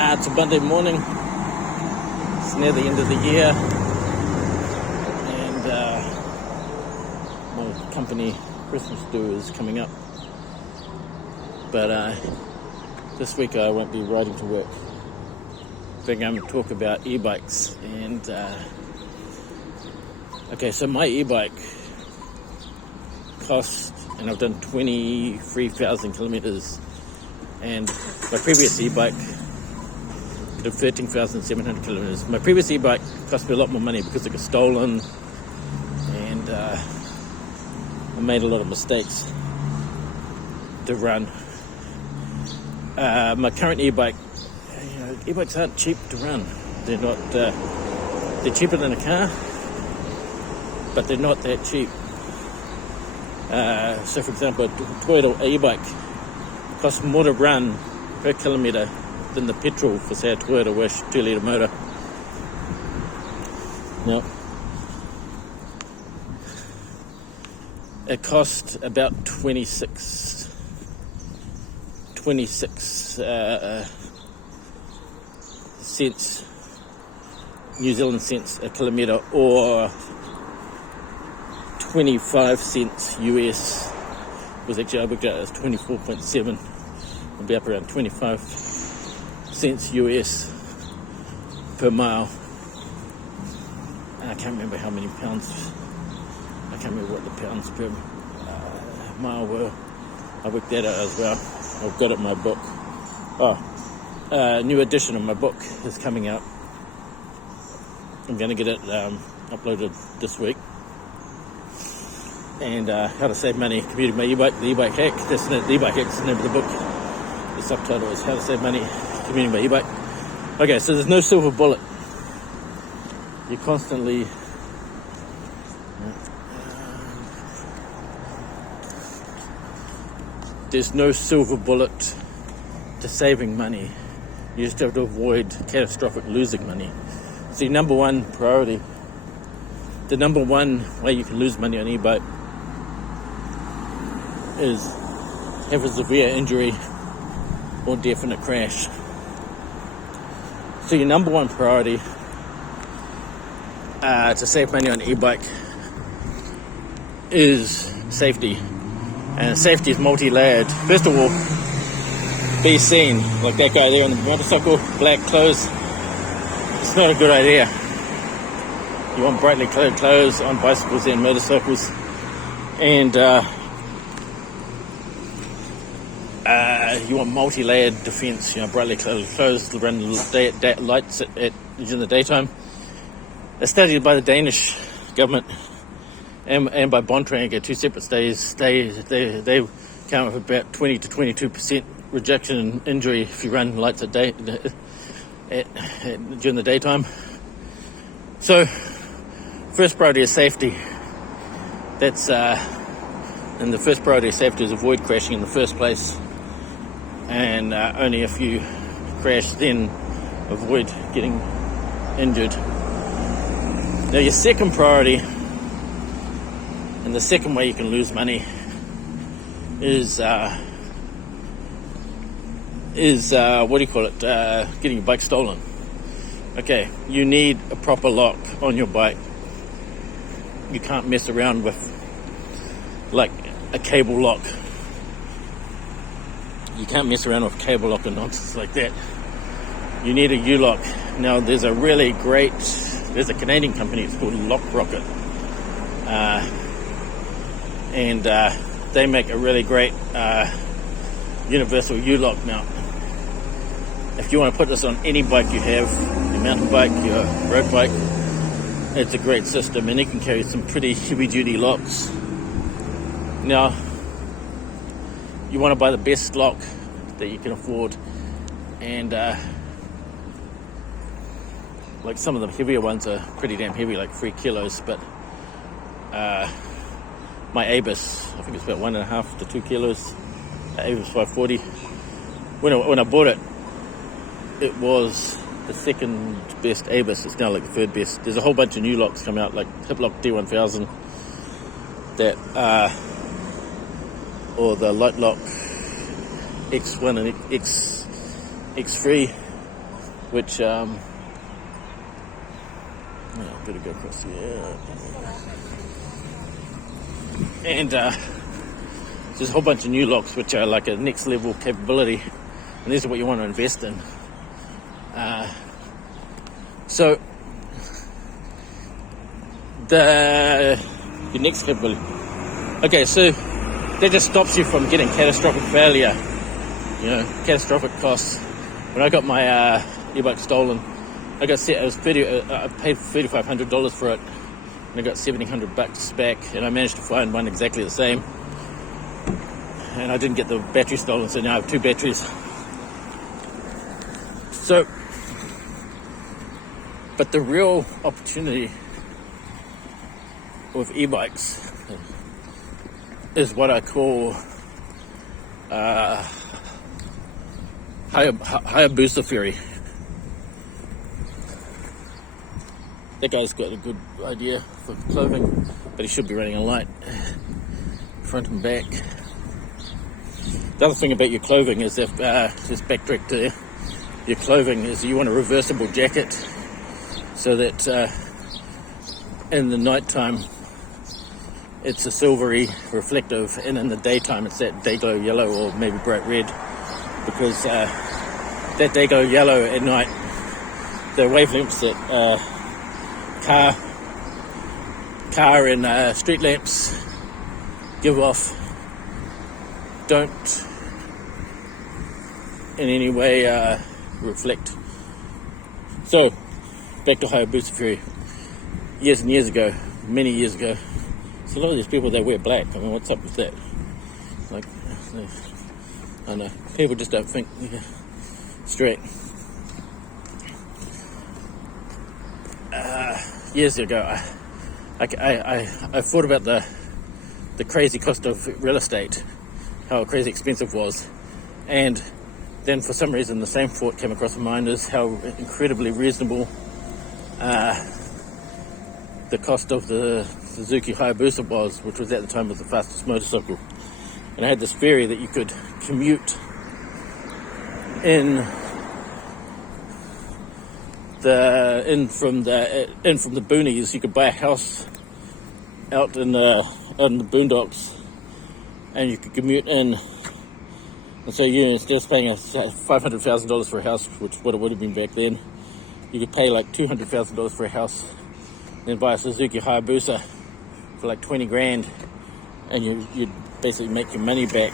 It's a Monday morning. It's near the end of the year, and my company Christmas do is coming up. But this week I won't be riding to work. I think I'm going to talk about e-bikes. And okay, so my e-bike cost, and I've done 23,000 kilometers, and my previous e-bike did 13,700 kilometers. My previous e-bike cost me a lot more money because it got stolen, and I made a lot of mistakes to run. My current e-bike, e-bikes aren't cheap to run. They're not. They're cheaper than a car, but they're not that cheap. So, for example, a Toyota e-bike costs more to run per kilometer than the petrol for, say, a Toyota Wish 2-litre motor. Now, it cost about 26 cents, New Zealand cents a kilometre, or 25 cents US. Was actually, I worked out as 24.7. It'll be up around 25 cents US per mile. And I can't remember how many pounds. I can't remember what the pounds per mile were. I worked that out as well. I've got it in my book. A new edition of my book is coming out. I'm going to get it uploaded this week. And how to save money commuting my e-bike, the e-bike hack. That's the e-bike hack is the name of the book. The subtitle is How to Save Money Commuting by E-bike. Okay, so there's no silver bullet. You're constantly there's no silver bullet to saving money. You just have to avoid catastrophic losing money. See, number one priority, the number one way you can lose money on e-bike is have a severe injury or death in a crash. So your number one priority to save money on e-bike is safety. And safety is multi-layered. First of all, be seen, like that guy there on the motorcycle, black clothes. It's not a good idea. You want brightly colored clothes on bicycles and motorcycles. And you want multi-layered defense, brightly colored clothes to run lights during the daytime. A study by the Danish government and by Bontrager, two separate studies, they count with about 20 to 22% reduction in injury if you run lights during the daytime. So, first priority is safety. And the first priority of safety is avoid crashing in the first place. And only if you crash, then avoid getting injured. Now, your second priority, and the second way you can lose money, is getting your bike stolen. Okay, you need a proper lock on your bike. You can't mess around with like a cable lock. You can't mess around with cable lock and nonsense like that. You need a U-lock. Now, there's a Canadian company, it's called Lock Rocket. And they make a really great universal U-lock mount. If you want to put this on any bike you have, your mountain bike, your road bike, it's a great system, and it can carry some pretty heavy-duty locks. Now, you want to buy the best lock that you can afford, and like some of the heavier ones are pretty damn heavy, like 3 kilos, but my Abus, I think it's about 1.5 to 2 kilos, Abus 540. When I bought it, it was the second best Abus. It's now like the third best. There's a whole bunch of new locks coming out, like Hiplock D1000, that or the Light Lock X1 and X3. which yeah, I've got to go across here. And there's a whole bunch of new locks which are like a next level capability, and these are what you want to invest in. So the next capability. Okay, so that just stops you from getting catastrophic failure, catastrophic costs. When I got my e-bike stolen, I paid $3,500 for it, and I got $1,700 back, and I managed to find one exactly the same. And I didn't get the battery stolen, so now I have 2 batteries. So, but the real opportunity with e-bikes is what I call Hayabusa theory. That guy's got a good idea for clothing, but he should be running a light front and back. The other thing about your clothing is if just backtrack to your clothing is you want a reversible jacket so that in the nighttime it's a silvery reflective, and in the daytime it's that dayglow yellow or maybe bright red, because that dayglow yellow at night, the wavelengths that car and street lamps give off don't in any way reflect. So back to Hayabusa theory. Years and years ago, many years ago, so a lot of these people, they wear black. I mean, what's up with that? Like, I don't know, people just don't think straight. Years ago, I thought about the crazy cost of real estate, how crazy expensive it was, and then for some reason the same thought came across my mind as how incredibly reasonable the cost of the Suzuki Hayabusa was, which was at the time was the fastest motorcycle. And I had this theory that you could commute from the boonies. You could buy a house out in the boondocks, and you could commute in. And so instead of paying $500,000 for a house, which what it would have been back then, you could pay like $200,000 for a house, then buy a Suzuki Hayabusa for like 20 grand, and you'd basically make your money back